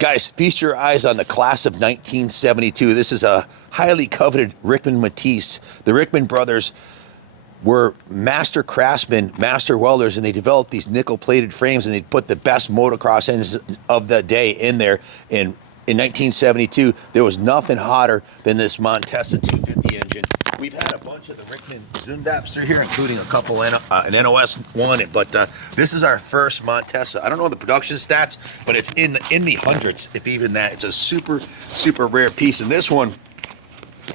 Guys, feast your eyes on the class of 1972. This is a highly coveted Rickman Metisse. The Rickman brothers were master craftsmen, master welders, and they developed these nickel-plated frames, and they put the best motocross engines of the day in there. And in 1972, there was nothing hotter than this Montessa 250 engine. We've had a bunch of the Rickman Zundaps through here, including a couple, an NOS one, but this is our first Montessa. I don't know the production stats, but it's in the hundreds, if even that. It's a super, super rare piece, and this one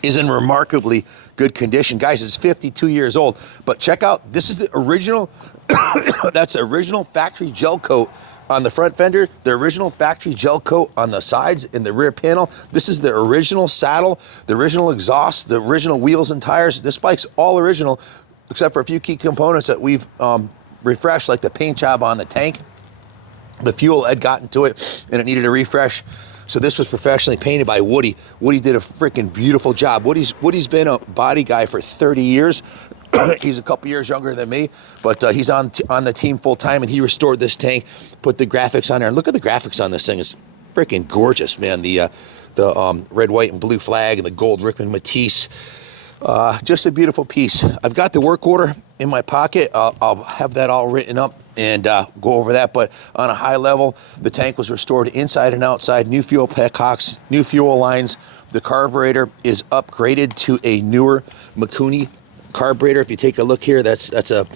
is in remarkably good condition. Guys, it's 52 years old, but check out, this is the original, that's the original factory gel coat on the front fender, the original factory gel coat on the sides in the rear panel. This is the original saddle, the original exhaust, the original wheels and tires. This bike's all original, except for a few key components that we've refreshed, like the paint job on the tank. The fuel had gotten to it and it needed a refresh. So this was professionally painted by Woody. Woody did a freaking beautiful job. Woody's been a body guy for 30 years. He's a couple years younger than me, but he's on the team full time, and he restored this tank, put the graphics on there. And look at the graphics on this thing. It's freaking gorgeous, man. The red, white, and blue flag and the gold Rickman Metisse. Just a beautiful piece. I've got the work order in my pocket. I'll have that all written up and go over that. But on a high level, the tank was restored inside and outside, new fuel petcocks, new fuel lines. The carburetor is upgraded to a newer Mikuni carburetor. If you take a look here, that's a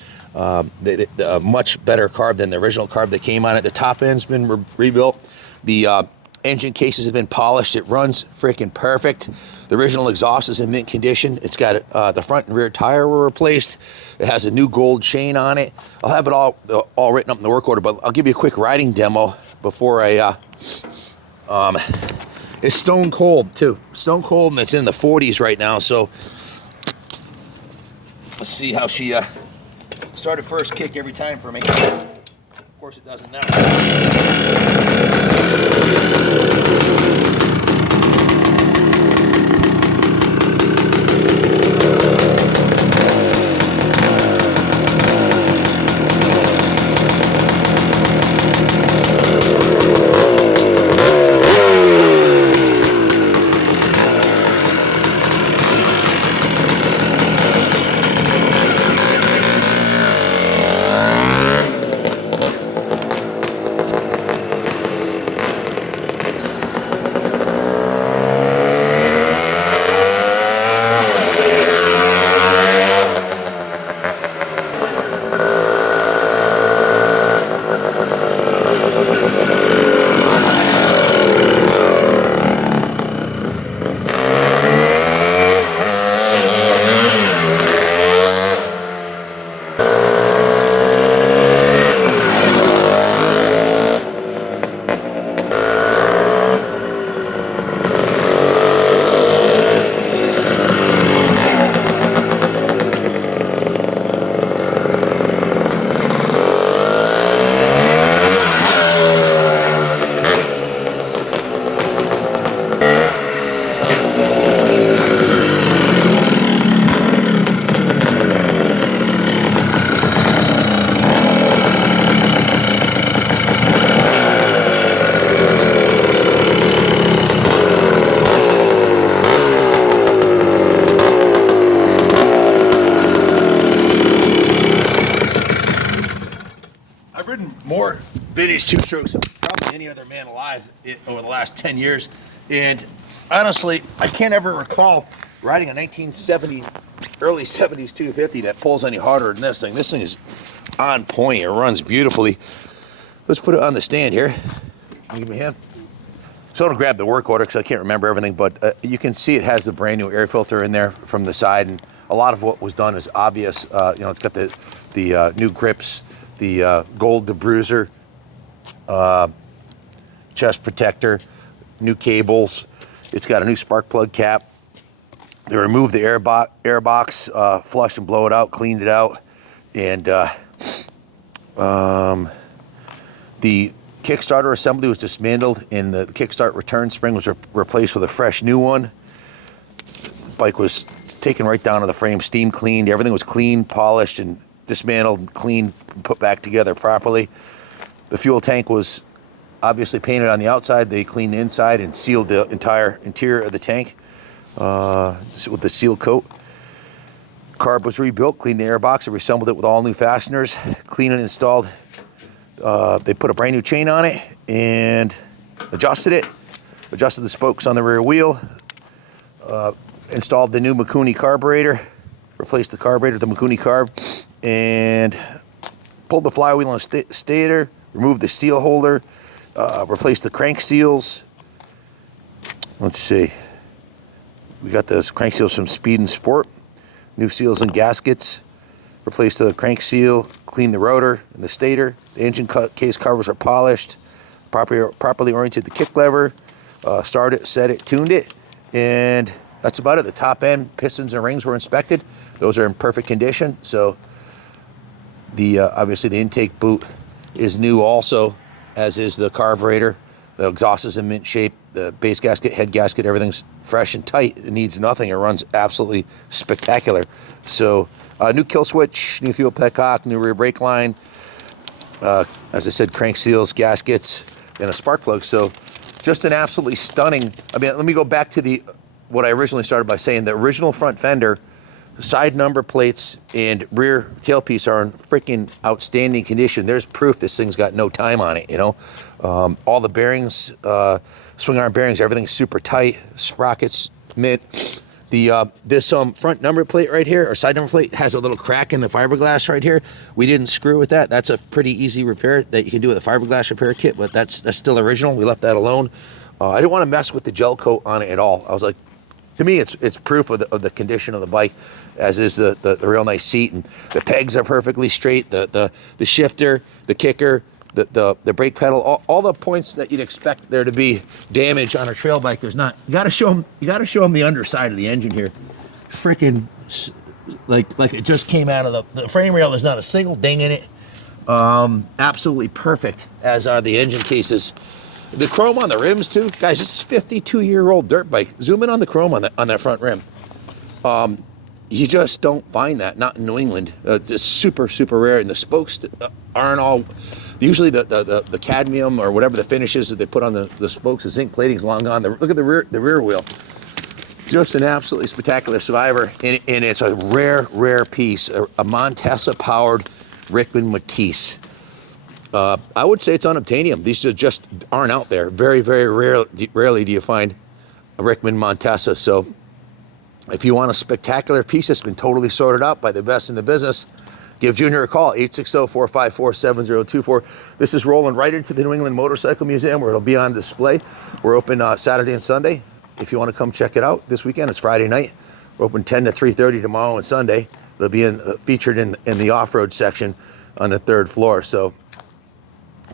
much better carb than the original carb that came on it. The top end's been rebuilt. The engine cases have been polished. It runs freaking perfect. The original exhaust is in mint condition. It's got the front and rear tire were replaced. It has a new gold chain on it. I'll have it all written up in the work order, but I'll give you a quick riding demo before I it's stone cold too. Stone cold, and it's in the 40s right now, so let's see how she started first kick every time for me. Of course it doesn't now. More vintage two-strokes than probably any other man alive over the last 10 years. And honestly, I can't ever recall riding a 1970, early 70s 250 that pulls any harder than this thing. This thing is on point. It runs beautifully. Let's put it on the stand here. Give me a hand. So I'm gonna grab the work order because I can't remember everything, but you can see it has the brand new air filter in there from the side, and a lot of what was done is obvious. It's got the new grips, the gold debruiser, chest protector, new cables. It's got a new spark plug cap. They removed the air box, flushed and blow it out, cleaned it out, and the Kickstarter assembly was dismantled, and the kickstart return spring was replaced with a fresh new one. The bike was taken right down to the frame, steam cleaned. Everything was clean, polished, and dismantled, cleaned, and put back together properly. The fuel tank was obviously painted on the outside. They cleaned the inside and sealed the entire interior of the tank with the seal coat. Carb was rebuilt, cleaned the airbox, and reassembled it with all new fasteners. Cleaned and installed. They put a brand new chain on it and adjusted it. Adjusted the spokes on the rear wheel. Installed the new Mikuni carburetor. Replaced the carburetor with the Mikuni carb. And pulled the flywheel on the stator. Removed the seal holder. Replaced the crank seals. Let's see. We got those crank seals from Speed and Sport. New seals and gaskets. Replaced the crank seal. Cleaned the rotor and the stator. The engine case covers are polished. Properly oriented the kick lever. Started it, set it, tuned it. And that's about it. The top end pistons and rings were inspected. Those are in perfect condition. So the obviously the intake boot is new also, as is the carburetor. The exhaust is in mint shape. The base gasket, head gasket, everything's fresh and tight. It needs nothing. It runs absolutely spectacular. So new kill switch, new fuel petcock, new rear brake line. As I said, crank seals, gaskets, and a spark plug. So just an absolutely stunning. I mean, let me go back to what I originally started by saying. The original front fender, side number plates, and rear tailpiece are in freaking outstanding condition. There's proof this thing's got no time on it, you know. All the bearings, swing arm bearings, everything's super tight. Sprockets, mint. This front number plate right here, or side number plate, has a little crack in the fiberglass right here. We didn't screw with that. That's a pretty easy repair that you can do with a fiberglass repair kit, but that's still original. We left that alone. I didn't want to mess with the gel coat on it at all. I was like, to me, it's proof of the condition of the bike, as is the real nice seat, and the pegs are perfectly straight. The shifter, the kicker, the brake pedal, all the points that you'd expect there to be damage on a trail bike. There's not. You got to show them the underside of the engine here. Freaking like it just came out of the frame rail. There's not a single ding in it. Absolutely perfect, as are the engine cases. The chrome on the rims too, guys. This is 52-year-old dirt bike. Zoom in on the chrome on that front rim. You just don't find that, not in New England. It's just super rare, and the spokes aren't all. Usually the cadmium or whatever the finish is that they put on the spokes, the zinc plating's long gone. Look at the rear wheel. Just an absolutely spectacular survivor, and it's a rare piece, a Montessa powered Rickman Metisse. I would say it's unobtainium. These just aren't out there. Very rarely do you find a Rickman Montessa. So if you want a spectacular piece that's been totally sorted out by the best in the business, give Junior a call, 860-454-7024. This is rolling right into the New England Motorcycle Museum, where it'll be on display. We're open Saturday and Sunday. If you want to come check it out this weekend, it's Friday night. We're open 10 to 3:30 tomorrow and Sunday. It'll be featured in the off-road section on the 3rd floor. So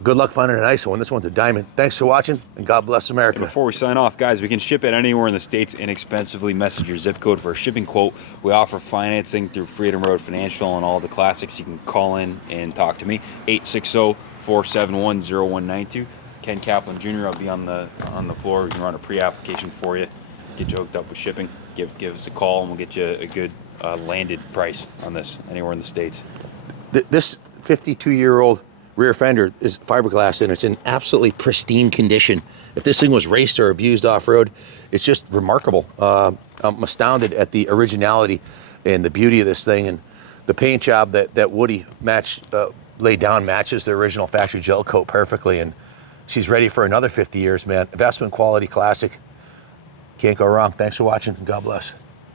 good luck finding a nice one. This one's a diamond. Thanks for watching, and God bless America. And before we sign off, guys, we can ship it anywhere in the States inexpensively. Message your zip code for a shipping quote. We offer financing through Freedom Road Financial and all the classics. You can call in and talk to me, 860-471-0192. Ken Kaplan Jr. I'll be on the floor. We can run a pre-application for you, get you hooked up with shipping. Give us a call, and we'll get you a good landed price on this anywhere in the States. This 52-year-old rear fender is fiberglass, and it's in absolutely pristine condition. If this thing was raced or abused off-road, it's just remarkable. I'm astounded at the originality and the beauty of this thing, and the paint job that Woody laid down matches the original factory gel coat perfectly, and she's ready for another 50 years, man. Investment quality classic. Can't go wrong. Thanks for watching. God bless.